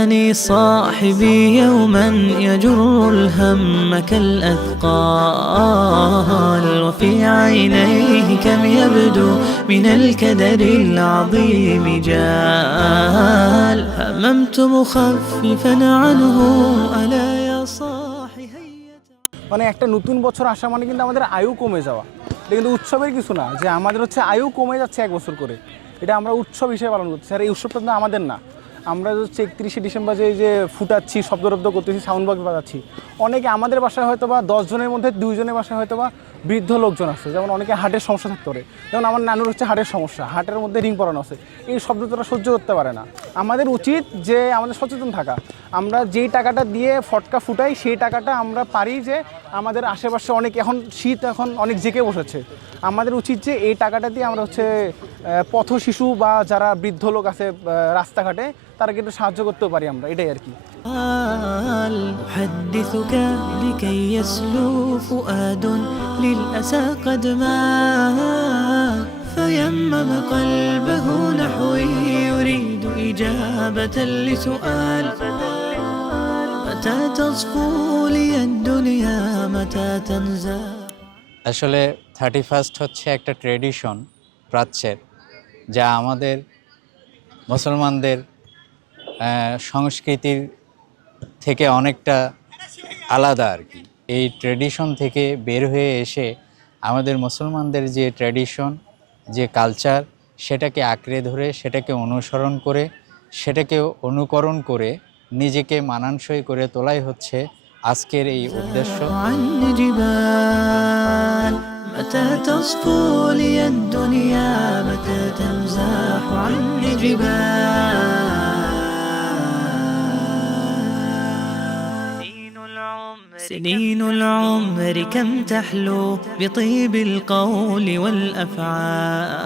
أتاني صاحبي يوما يجر الهم كالأثقال وفي عينيه كم يبدو من الكدر العظيم جال هممت مخففا عنه ألا يا صاحي هيا মানে একটা নতুন বছর আসা মানে কিন্তু আমাদের আয়ু কমে যাওয়া। এটা কিন্তু উৎসবের কিছু না যে আমাদের হচ্ছে আয়ু কমে যাচ্ছে এক বছর করে, এটা আমরা উৎসব হিসেবে পালন করছি। আর এই উৎসবটা কিন্তু আমাদের না, আমরা হচ্ছে 31শে ডিসেম্বর যে ফুটাচ্ছি, শব্দরব্দ করতেছি, সাউন্ড বক্স বাজাচ্ছি, অনেকে আমাদের বাসায় হয়তো বা 10 জনের মধ্যে 2 জনের বাসায় হয়তো বা বৃদ্ধ লোকজন আছে, যেমন অনেকে হার্টের সমস্যা থাকতে পারে। যেমন আমার নানুর হচ্ছে হার্টের সমস্যা, হার্টের মধ্যে রিং পরানো আছে, এই শব্দ তারা সহ্য করতে পারে না। আমাদের উচিত যে আমাদের সচেতন থাকা, আমরা যেই টাকাটা দিয়ে ফটকা ফুটাই সেই টাকাটা আমরা পারি যে আমাদের আশেপাশে অনেক, এখন শীত, এখন অনেক জেঁকে বসেছে, আমাদের উচিত যে এই টাকাটা দিয়ে আমরা হচ্ছে পথ শিশু বা যারা বৃদ্ধ লোক আছে রাস্তাঘাটে তারা কিন্তু সাহায্য করতেও পারি আমরা, এটাই আর কি। أحدثك لكي يسلو فؤاد للأسى قد مات فيمم قلبه نحوي يريد إجابة لسؤال متى تصفو لي الدنيا متى تنزل। আসলে 31st হচ্ছে একটা ট্রেডিশন প্রাচ্যের, যা আমাদের মুসলমানদের সংস্কৃতির থেকে অনেকটা আলাদা আর কি। এই ট্রেডিশন থেকে বের হয়ে এসে আমাদের মুসলমানদের যে ট্রেডিশন, যে কালচার, সেটাকে আঁকড়ে ধরে, সেটাকে অনুসরণ করে, সেটাকে অনুকরণ করে নিজেকে মানানসই করে তোলাই হচ্ছে আজকের এই উদ্দেশ্য। متى تصفو لي الدنيا متى تمزح عني جبال سنين العمر كم تحلو بطيب القول والأفعال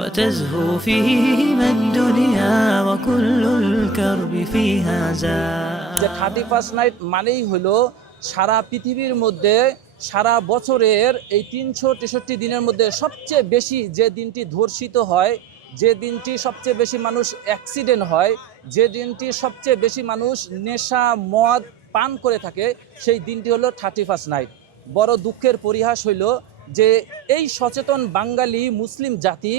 وتزهو فيهما الدنيا وكل الكرب فيها زال। 31st নাইট মানেই হলো সারা পৃথিবীর মধ্যে সারা বছরের এই 363 দিনের মধ্যে সবচেয়ে বেশি যে দিনটি ধর্ষিত হয়, যে দিনটি সবচেয়ে বেশি মানুষ অ্যাক্সিডেন্ট হয়, যে দিনটি সবচেয়ে বেশি মানুষ নেশা মদ পান করে থাকে, সেই দিনটি হলো 31st নাইট। বড় দুঃখের পরিহাস হইল যে এই সচেতন বাঙালি মুসলিম জাতি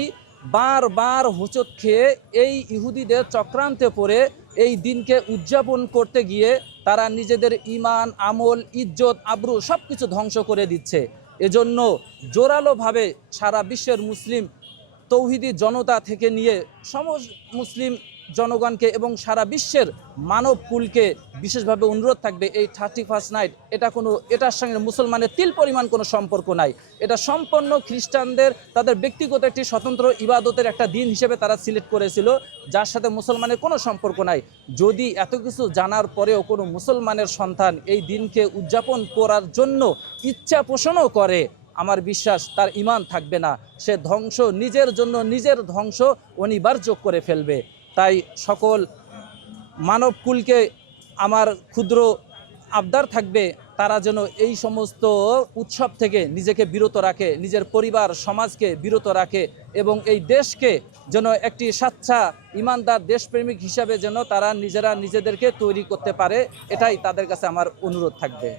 বারবার হোঁচট খেয়ে এই ইহুদিদের চক্রান্তে পড়ে এই দিনকে উদযাপন করতে গিয়ে তারা নিজেদের ঈমান, আমল, ইজ্জত, আবরু সব কিছু ধ্বংস করে দিচ্ছে। এজন্য জোরালোভাবে সারা বিশ্বের মুসলিম তৌহিদি জনতা থেকে নিয়ে সমস্ত মুসলিম জনগণকে এবং সারা বিশ্বের মানব কুলকে বিশেষভাবে অনুরোধ থাকবে, এই 31st নাইট এটার সঙ্গে মুসলমানের তিল পরিমাণ কোনো সম্পর্ক নাই। এটা সম্পূর্ণ খ্রিস্টানদের তাদের ব্যক্তিগত একটি স্বতন্ত্র ইবাদতের একটা দিন হিসেবে তারা সিলেক্ট করেছিল, যার সাথে মুসলমানের কোনো সম্পর্ক নাই। যদি এত কিছু জানার পরেও কোনো মুসলমানের সন্তান এই দিনকে উদযাপন করার জন্য ইচ্ছা পোষণও করে, আমার বিশ্বাস তার ঈমান থাকবে না, সে ধ্বংস নিজের জন্য নিজের ধ্বংস অনিবার্য করে ফেলবে। তাই সকল মানবকুলকে আমার ক্ষুদ্র আবদার থাকবে, তারা যেন এই সমস্ত উৎসব থেকে নিজেকে বিরত রাখে, নিজের পরিবার সমাজকে বিরত রাখে এবং এই দেশকে যেন একটি স্বাচ্ছা ইমানদার দেশপ্রেমিক হিসাবে যেন তারা নিজেরা নিজেদেরকে তৈরি করতে পারে, এটাই তাদের কাছে আমার অনুরোধ থাকবে।